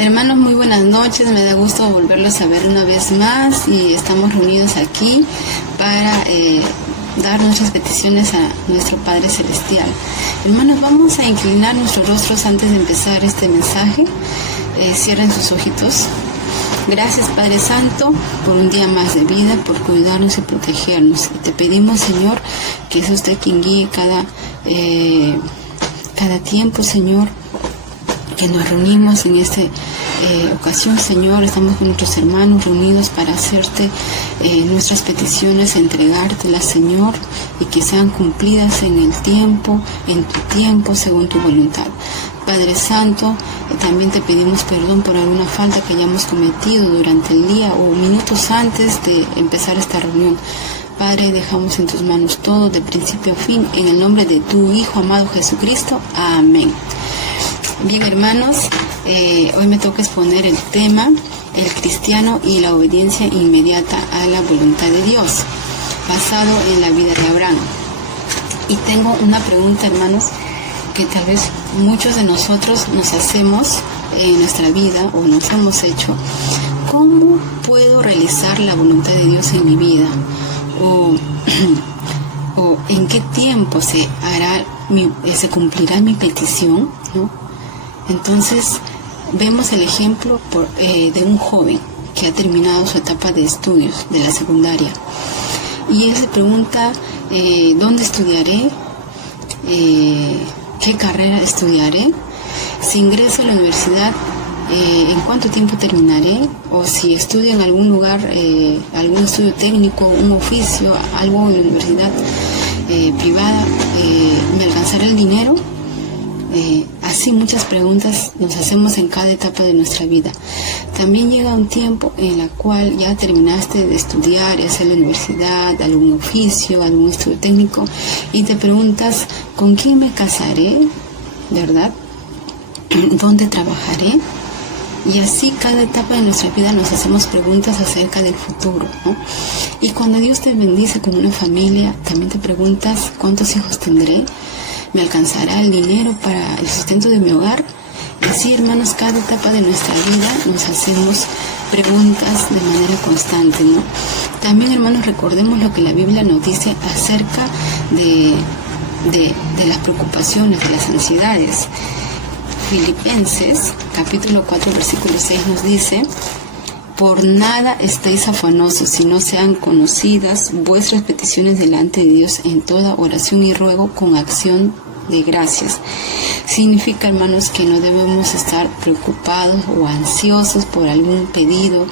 Hermanos, muy buenas noches, me da gusto volverlos a ver una vez más y estamos reunidos aquí para dar nuestras peticiones a nuestro Padre Celestial. Hermanos, vamos a inclinar nuestros rostros antes de empezar este mensaje. Cierren sus ojitos. Gracias, Padre Santo, por un día más de vida, por cuidarnos y protegernos. Y te pedimos, Señor, que es usted quien guíe cada tiempo, Señor, que nos reunimos en esta ocasión, Señor. Estamos con nuestros hermanos reunidos para hacerte nuestras peticiones, entregártelas, Señor, y que sean cumplidas en tu tiempo, según tu voluntad. Padre Santo, también te pedimos perdón por alguna falta que hayamos cometido durante el día o minutos antes de empezar esta reunión. Padre, dejamos en tus manos todo, de principio a fin, en el nombre de tu Hijo amado Jesucristo. Amén. Bien, hermanos, hoy me toca exponer el tema, el cristiano y la obediencia inmediata a la voluntad de Dios, basado en la vida de Abraham. Y tengo una pregunta, hermanos, que tal vez muchos de nosotros nos hacemos en nuestra vida o nos hemos hecho. ¿Cómo puedo realizar la voluntad de Dios en mi vida? O en qué tiempo se cumplirá mi petición, ¿no? Entonces vemos el ejemplo de un joven que ha terminado su etapa de estudios de la secundaria y él se pregunta ¿dónde estudiaré? ¿Qué carrera estudiaré? Si ingreso a la universidad, ¿en cuánto tiempo terminaré? O si estudio en algún lugar, algún estudio técnico, un oficio, algo en la universidad privada, ¿me alcanzará el dinero? Así muchas preguntas nos hacemos en cada etapa de nuestra vida. También llega un tiempo en la cual ya terminaste de estudiar, ya sea en la universidad, algún oficio, algún estudio técnico, y te preguntas, ¿con quién me casaré? ¿Verdad? ¿Dónde trabajaré? Y así cada etapa de nuestra vida nos hacemos preguntas acerca del futuro, ¿no? Y cuando Dios te bendice con una familia, también te preguntas, ¿cuántos hijos tendré? ¿Me alcanzará el dinero para el sustento de mi hogar? Así, hermanos, cada etapa de nuestra vida nos hacemos preguntas de manera constante, ¿no? También, hermanos, recordemos lo que la Biblia nos dice acerca de las preocupaciones, de las ansiedades. Filipenses, capítulo 4, versículo 6 nos dice: por nada estéis afanosos, si no sean conocidas vuestras peticiones delante de Dios en toda oración y ruego con acción de gracias. Significa, hermanos, que no debemos estar preocupados o ansiosos por algún pedido,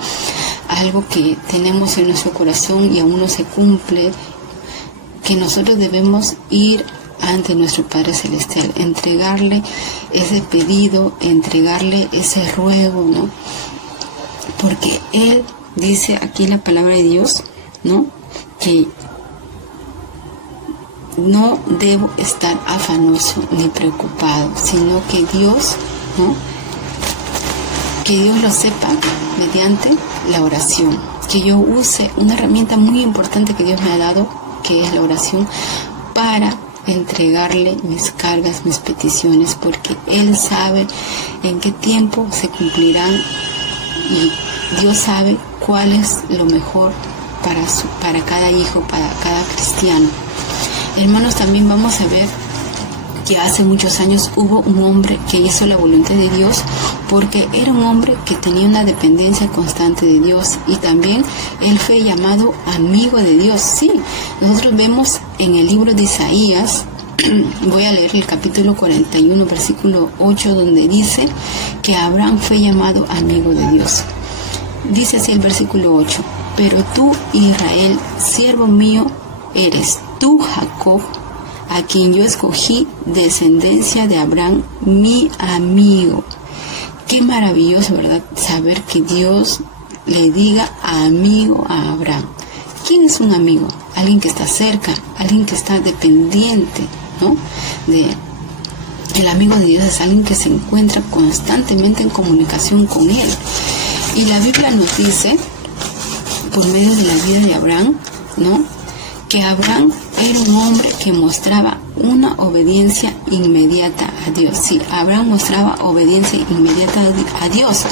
algo que tenemos en nuestro corazón y aún no se cumple, que nosotros debemos ir ante nuestro Padre Celestial, entregarle ese pedido, entregarle ese ruego, ¿no? Porque Él dice aquí en la palabra de Dios, ¿no?, que no debo estar afanoso ni preocupado, sino que Dios, ¿no?, que Dios lo sepa mediante la oración, que yo use una herramienta muy importante que Dios me ha dado, que es la oración, para entregarle mis cargas, mis peticiones, porque Él sabe en qué tiempo se cumplirán y Dios sabe cuál es lo mejor para cada hijo, para cada cristiano. Hermanos, también vamos a ver que hace muchos años hubo un hombre que hizo la voluntad de Dios porque era un hombre que tenía una dependencia constante de Dios y también él fue llamado amigo de Dios. Sí, nosotros vemos en el libro de Isaías, voy a leer el capítulo 41, versículo 8, donde dice que Abraham fue llamado amigo de Dios. Dice así el versículo 8: pero tú, Israel, siervo mío eres, tú, Jacob, a quien yo escogí, descendencia de Abraham, mi amigo. Qué maravilloso, ¿verdad?, saber que Dios le diga amigo a Abraham. ¿Quién es un amigo? Alguien que está cerca, alguien que está dependiente, ¿no? El amigo de Dios es alguien que se encuentra constantemente en comunicación con Él. Y la Biblia nos dice, por medio de la vida de Abraham, ¿no?, que Abraham era un hombre que mostraba una obediencia inmediata a a Dios. Sí, Abraham mostraba obediencia inmediata a Dios,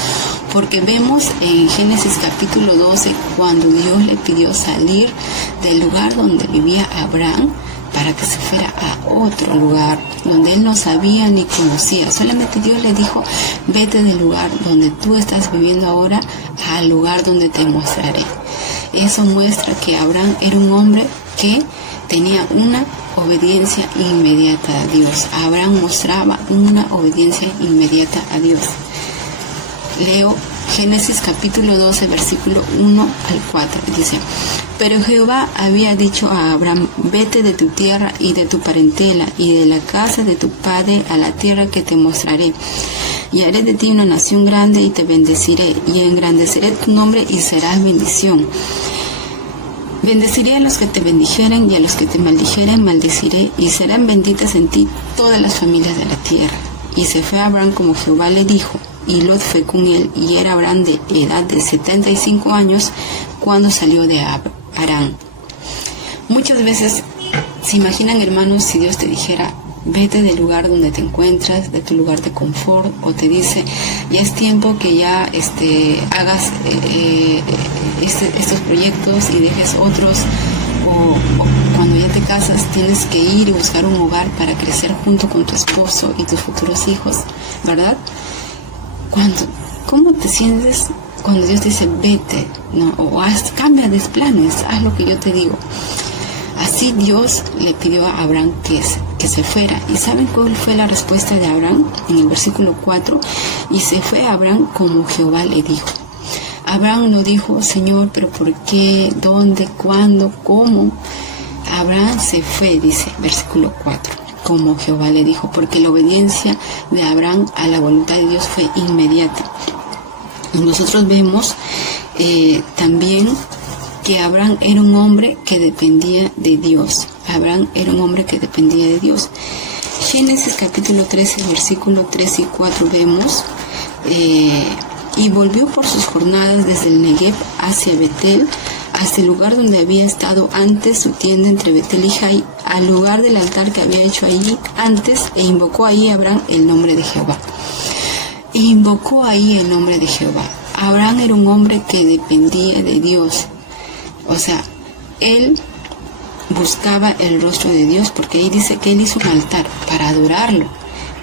porque vemos en Génesis capítulo 12, cuando Dios le pidió salir del lugar donde vivía Abraham, para que se fuera a otro lugar donde él no sabía ni conocía. Solamente Dios le dijo: vete del lugar donde tú estás viviendo ahora al lugar donde te mostraré. Eso muestra que Abraham era un hombre que tenía una obediencia inmediata a Dios. Abraham mostraba una obediencia inmediata a Dios. Leo Génesis capítulo 12, versículo 1 al 4. Dice: pero Jehová había dicho a Abraham: vete de tu tierra y de tu parentela y de la casa de tu padre a la tierra que te mostraré. Y haré de ti una nación grande y te bendeciré y engrandeceré tu nombre y serás bendición. Bendeciré a los que te bendijeren y a los que te maldijeren maldeciré, y serán benditas en ti todas las familias de la tierra. Y se fue Abraham como Jehová le dijo, y Lot fue con él, y era Abraham de edad de 75 años cuando salió de Harán. Muchas veces se imaginan, hermanos, si Dios te dijera: vete del lugar donde te encuentras, de tu lugar de confort, o te dice: ya es tiempo que ya hagas estos proyectos y dejes otros, o cuando ya te casas tienes que ir y buscar un hogar para crecer junto con tu esposo y tus futuros hijos, ¿verdad? ¿Cómo te sientes cuando Dios te dice: vete, ¿no? O cambia de planes, haz lo que yo te digo? Así Dios le pidió a Abraham que se fuera. ¿Y saben cuál fue la respuesta de Abraham? En el versículo 4, y se fue Abraham como Jehová le dijo. Abraham no dijo: Señor, pero ¿por qué? ¿Dónde? ¿Cuándo? ¿Cómo? Abraham se fue, dice versículo 4, como Jehová le dijo, porque la obediencia de Abraham a la voluntad de Dios fue inmediata. Y nosotros vemos también que Abraham era un hombre que dependía de Dios. Abraham era un hombre que dependía de Dios. Génesis capítulo 13, versículo 3 y 4 vemos: y volvió por sus jornadas desde el Negev hacia Betel, hasta el lugar donde había estado antes su tienda entre Betel y Jai, al lugar del altar que había hecho allí antes, e invocó ahí Abraham el nombre de Jehová. Invocó ahí el nombre de Jehová. Abraham era un hombre que dependía de Dios. O sea, él buscaba el rostro de Dios, porque ahí dice que él hizo un altar para adorarlo,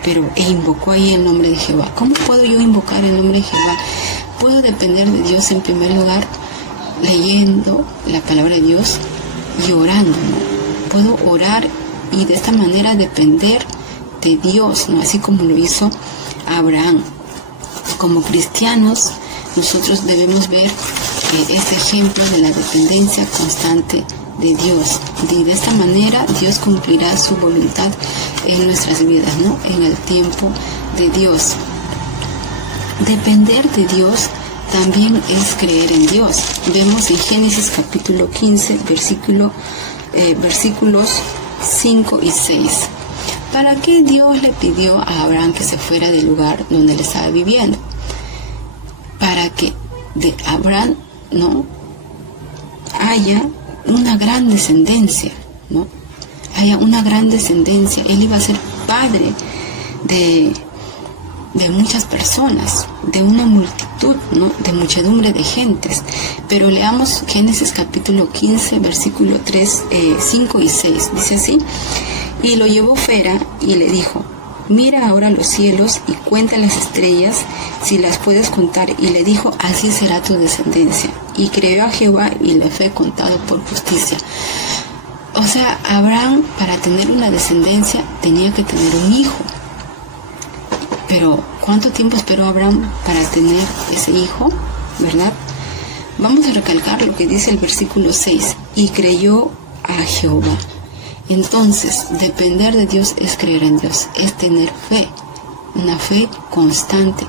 pero invocó ahí el nombre de Jehová. ¿Cómo puedo yo invocar el nombre de Jehová? Puedo depender de Dios en primer lugar leyendo la palabra de Dios y orando, ¿no? Puedo orar y de esta manera depender de Dios, ¿no? Así como lo hizo Abraham. Como cristianos, nosotros debemos ver este ejemplo de la dependencia constante de Dios. Y de esta manera Dios cumplirá su voluntad en nuestras vidas, ¿no? En el tiempo de Dios. Depender de Dios también es creer en Dios. Vemos en Génesis capítulo 15, versículos 5 y 6. ¿Para qué Dios le pidió a Abraham que se fuera del lugar donde él estaba viviendo? Para que de Abraham, ¿no?, haya una gran descendencia, ¿no? Haya una gran descendencia. Él iba a ser padre de muchas personas, de una multitud, ¿no?, de muchedumbre de gentes. Pero leamos Génesis capítulo 15, versículo 3, 5 y 6. Dice así: y lo llevó fuera y le dijo: mira ahora los cielos y cuenta las estrellas, si las puedes contar. Y le dijo: así será tu descendencia. Y creyó a Jehová y le fue contado por justicia. O sea, Abraham, para tener una descendencia, tenía que tener un hijo. Pero, ¿cuánto tiempo esperó Abraham para tener ese hijo? ¿Verdad? Vamos a recalcar lo que dice el versículo 6. Y creyó a Jehová. Entonces, depender de Dios es creer en Dios, es tener fe, una fe constante.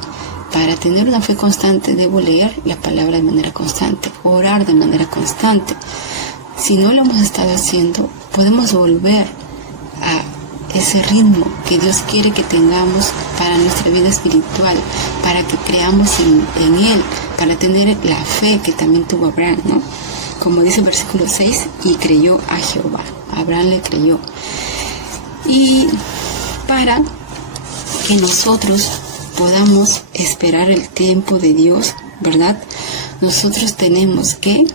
Para tener una fe constante debo leer la palabra de manera constante, orar de manera constante. Si no lo hemos estado haciendo, podemos volver a ese ritmo que Dios quiere que tengamos para nuestra vida espiritual, para que creamos en Él, para tener la fe que también tuvo Abraham, ¿no? Como dice el versículo 6, y creyó a Jehová. Abraham le creyó. Y para que nosotros podamos esperar el tiempo de Dios, ¿verdad? Nosotros tenemos que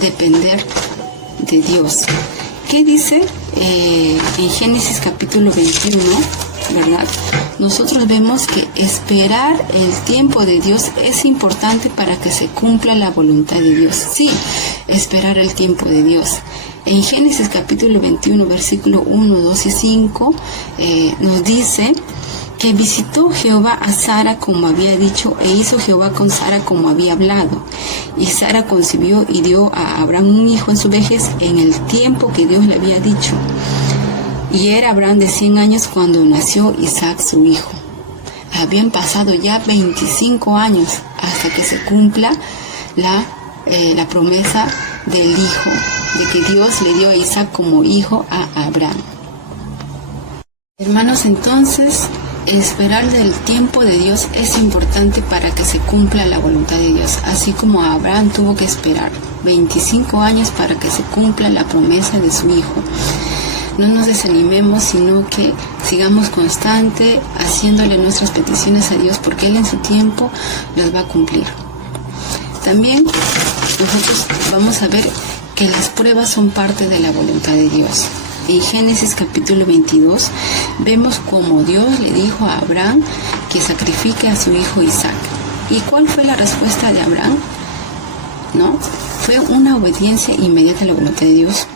depender de Dios. ¿Qué dice en Génesis capítulo 21, ¿verdad? Nosotros vemos que esperar el tiempo de Dios es importante para que se cumpla la voluntad de Dios. Sí, esperar el tiempo de Dios. En Génesis capítulo 21, versículo 1, 2 y 5, nos dice que visitó Jehová a Sara como había dicho, e hizo Jehová con Sara como había hablado. Y Sara concibió y dio a Abraham un hijo en su vejez, en el tiempo que Dios le había dicho. Y era Abraham de 100 años cuando nació Isaac su hijo. Habían pasado ya 25 años hasta que se cumpla la promesa del hijo, de que Dios le dio a Isaac como hijo a Abraham. Hermanos, entonces, esperar del tiempo de Dios es importante para que se cumpla la voluntad de Dios, así como Abraham tuvo que esperar 25 años para que se cumpla la promesa de su hijo. No nos desanimemos, sino que sigamos constante haciéndole nuestras peticiones a Dios, porque Él en su tiempo las va a cumplir. También nosotros vamos a ver que las pruebas son parte de la voluntad de Dios. En Génesis capítulo 22 vemos como Dios le dijo a Abraham que sacrifique a su hijo Isaac. ¿Y cuál fue la respuesta de Abraham? ¿No? Fue una obediencia inmediata a la voluntad de Dios.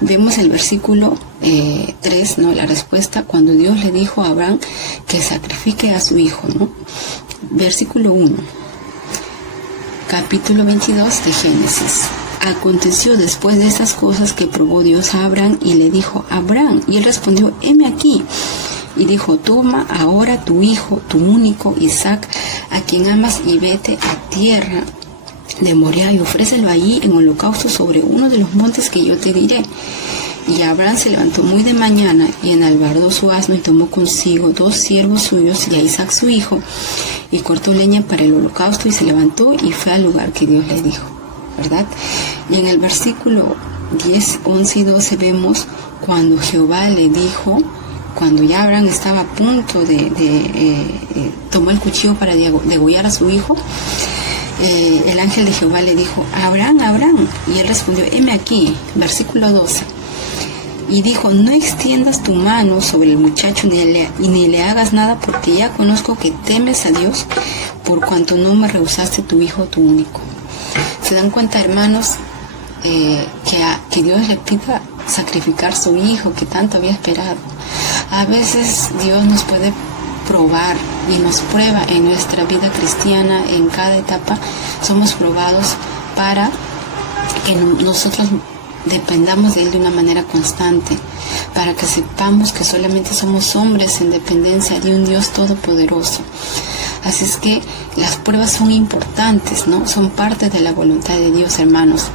Vemos el versículo 3, ¿no? La respuesta cuando Dios le dijo a Abraham que sacrifique a su hijo, ¿no? Versículo 1, capítulo 22 de Génesis. Aconteció después de estas cosas que probó Dios a Abraham y le dijo: Abraham, y él respondió: heme aquí. Y dijo: toma ahora tu hijo, tu único Isaac, a quien amas, y vete a tierra de Moriah y ofrécelo allí en holocausto sobre uno de los montes que yo te diré. Y Abraham se levantó muy de mañana y enalbardó su asno y tomó consigo 2 siervos suyos y a Isaac su hijo, y cortó leña para el holocausto y se levantó y fue al lugar que Dios le dijo, ¿verdad? Y en el versículo 10, 11 y 12 vemos cuando Jehová le dijo, cuando ya Abraham estaba a punto de tomar el cuchillo para degollar a su hijo, el ángel de Jehová le dijo: Abraham, Abraham. Y él respondió: heme aquí. Versículo 12. Y dijo: no extiendas tu mano sobre el muchacho ni le hagas nada, porque ya conozco que temes a Dios, por cuanto no me rehusaste tu hijo, tu único. ¿Se dan cuenta, hermanos, que Dios le pida sacrificar su hijo que tanto había esperado? A veces Dios nos puede probar y nos prueba en nuestra vida cristiana. En cada etapa somos probados para que nosotros dependamos de Él de una manera constante, para que sepamos que solamente somos hombres en dependencia de un Dios todopoderoso. Así es que las pruebas son importantes, ¿no? Son parte de la voluntad de Dios, hermanos.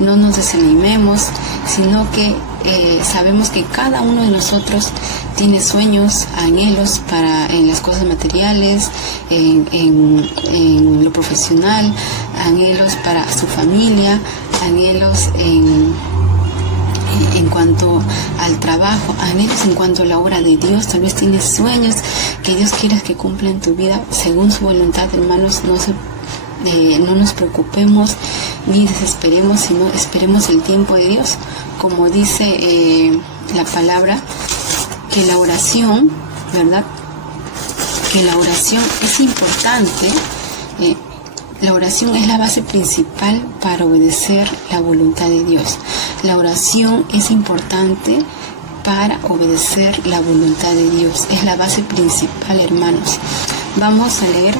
No nos desanimemos, sino que sabemos que cada uno de nosotros tiene sueños, anhelos en las cosas materiales, en lo profesional, anhelos para su familia, anhelos en cuanto al trabajo, anhelos en cuanto a la obra de Dios. Tal vez tienes sueños que Dios quiera que cumpla en tu vida según su voluntad, hermanos. No nos preocupemos ni desesperemos, sino esperemos el tiempo de Dios. Como dice la palabra, que la oración, ¿verdad? Que la oración es importante. La oración es la base principal para obedecer la voluntad de Dios. La oración es importante para obedecer la voluntad de Dios. Es la base principal, hermanos. Vamos a leer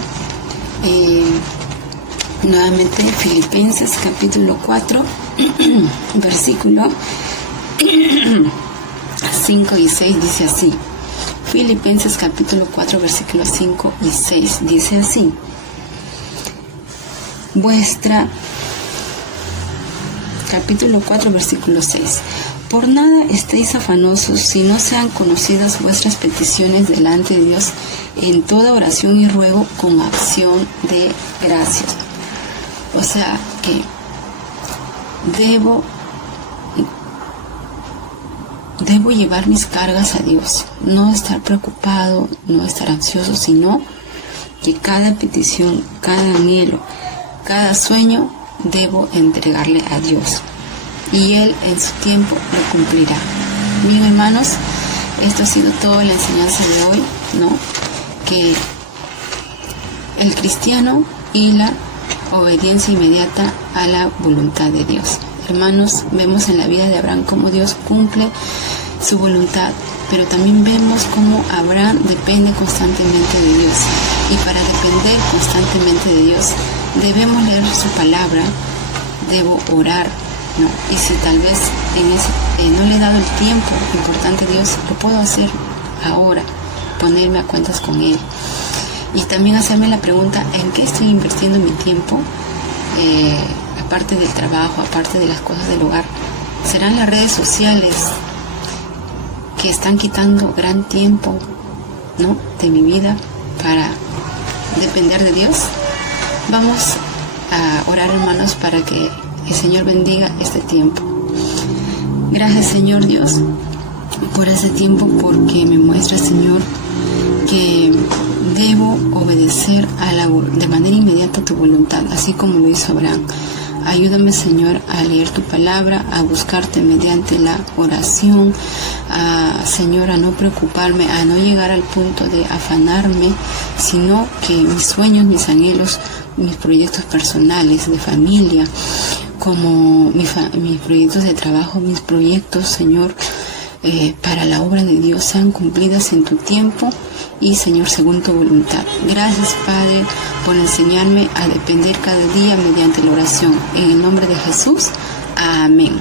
nuevamente Filipenses capítulo 4, versículo 5 y 6, dice así. Filipenses capítulo 4, versículos 5 y 6, dice así. Capítulo 4, versículo 6. Por nada estéis afanosos, si no sean conocidas vuestras peticiones delante de Dios en toda oración y ruego con acción de gracias. O sea que debo debo llevar mis cargas a Dios, no estar preocupado, no estar ansioso, sino que cada petición, cada anhelo, cada sueño debo entregarle a Dios y Él en su tiempo lo cumplirá. Bien, hermanos, esto ha sido toda la enseñanza de hoy, ¿no? Que el cristiano y la obediencia inmediata a la voluntad de Dios. Hermanos, vemos en la vida de Abraham cómo Dios cumple su voluntad, pero también vemos cómo Abraham depende constantemente de Dios. Y para depender constantemente de Dios, debemos leer su palabra, debo orar, ¿no? Y si tal vez no le he dado el tiempo importante a Dios, lo puedo hacer ahora, ponerme a cuentas con Él. Y también hacerme la pregunta, ¿en qué estoy invirtiendo mi tiempo? Aparte del trabajo, aparte de las cosas del hogar, ¿serán las redes sociales que están quitando gran tiempo, ¿no?, de mi vida para depender de Dios? Vamos a orar, hermanos, para que el Señor bendiga este tiempo. Gracias, Señor Dios, por ese tiempo, porque me muestra, Señor, que debo obedecer de manera inmediata a tu voluntad, así como lo hizo Abraham. Ayúdame, Señor, a leer tu palabra, a buscarte mediante la oración, Señor, a no preocuparme, a no llegar al punto de afanarme, sino que mis sueños, mis anhelos, mis proyectos personales, de familia, como mis proyectos de trabajo, mis proyectos, Señor, para la obra de Dios, sean cumplidas en tu tiempo y, Señor, según tu voluntad. Gracias, Padre, por enseñarme a depender cada día mediante la oración. En el nombre de Jesús, amén.